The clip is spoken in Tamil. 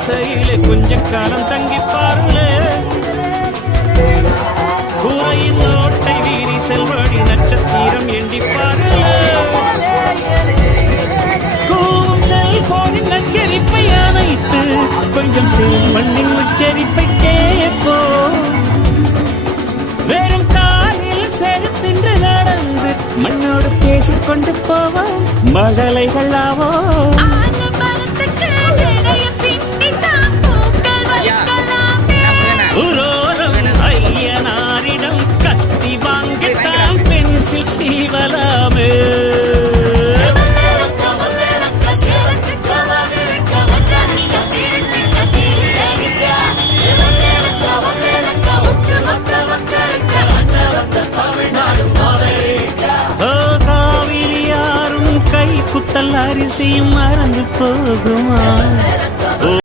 குடிசையிலே கொஞ்ச காலம் தங்கி பாருல கூரையின் ஓட்டை வீரி செல்வடி நட்சத்திரம் எண்டி பாருல கூவும் செல்போனின் நச்சரிப்பை அணைத்து கொஞ்சம் மண்ணின் உச்சரிப்பை கேட்போ வெறும் காலில் செருப்பின்று நடந்து மண்ணோடு பேசிக்கொண்டு போவோம் மழலைகளாவோ ஐயனாரிடம் கத்தி வாங்கத்தான் பென்சில் சீவலாமே காவிரி யாரும் கை குத்தல் அரிசியும் மறந்து போகுமா